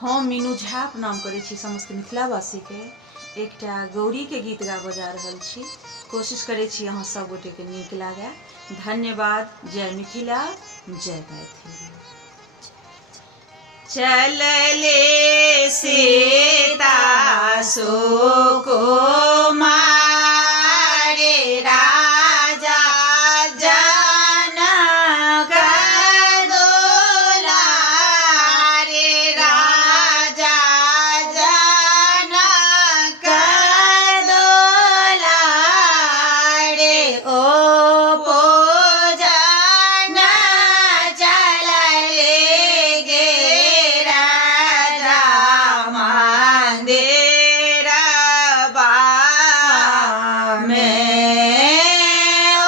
हम मीनू झा प्रणाम करै छी समस्त मिथिलावासी के। एकटा गौरी के गीत गाबऽ जा रहल छी। कोशिश करै छी अहाँ सब गोटे के नीक लागे। धन्यवाद। जय मिथिला, जय मैथिली। चलले सीता सुकुमारी राजा जनक दुलारे, राजा जनक दुलारे। ओ पूजन चलले गे राजा मंदिरवा में। ओ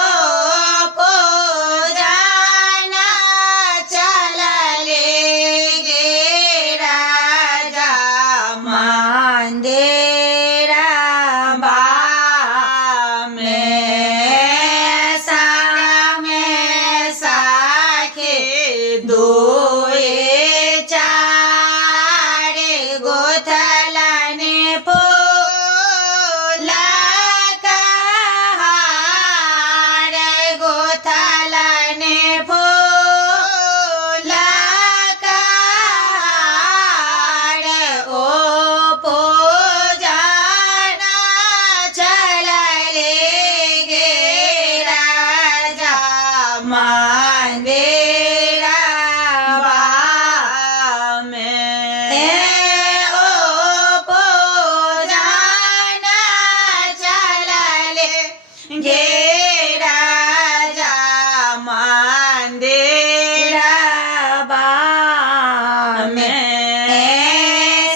पूजन चलले गे राजा मंदिरवा में। संगे साखे दुए चार गोथलने फूलक हार, गोथलने फूलक हार। ओ पूजन चलले गे राजा मंदिरवा में। ओ पूजन चलले गे राजा मंदिरवा में।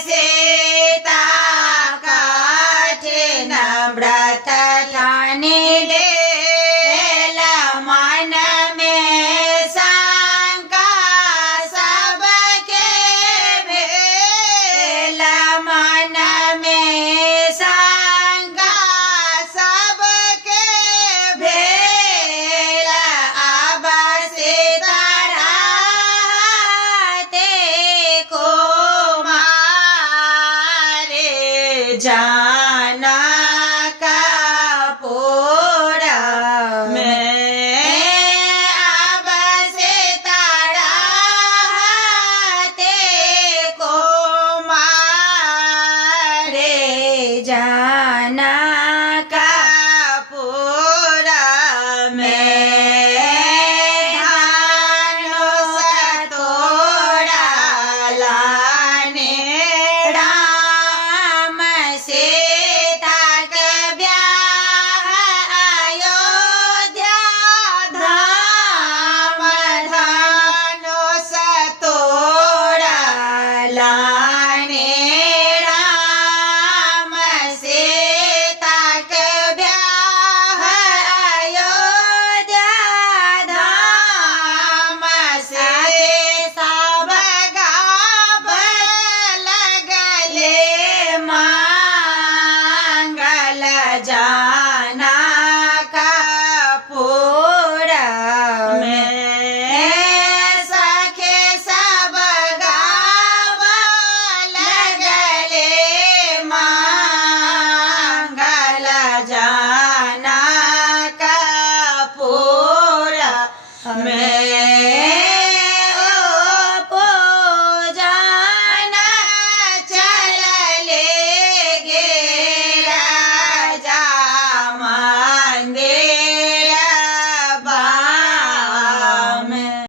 सीता कठिन व्रत ठानि लेल, मन में शंका सबके भेल, मन में शंका सबके भेल। अब सीताराते को मारे जनकपुर में। अब सीताराते को मारे जनकपुर में। धनुष तोड़ा लाने राम सीता के ब्याह अयोध्या धाम। धनुष तोड़ा लाने राम सीता के ब्याह अयोध्या धाम। से सब गावऽ लगले मंगल जनकपुर में। सखे सब गावऽ लगले मंगल जनकपुर में।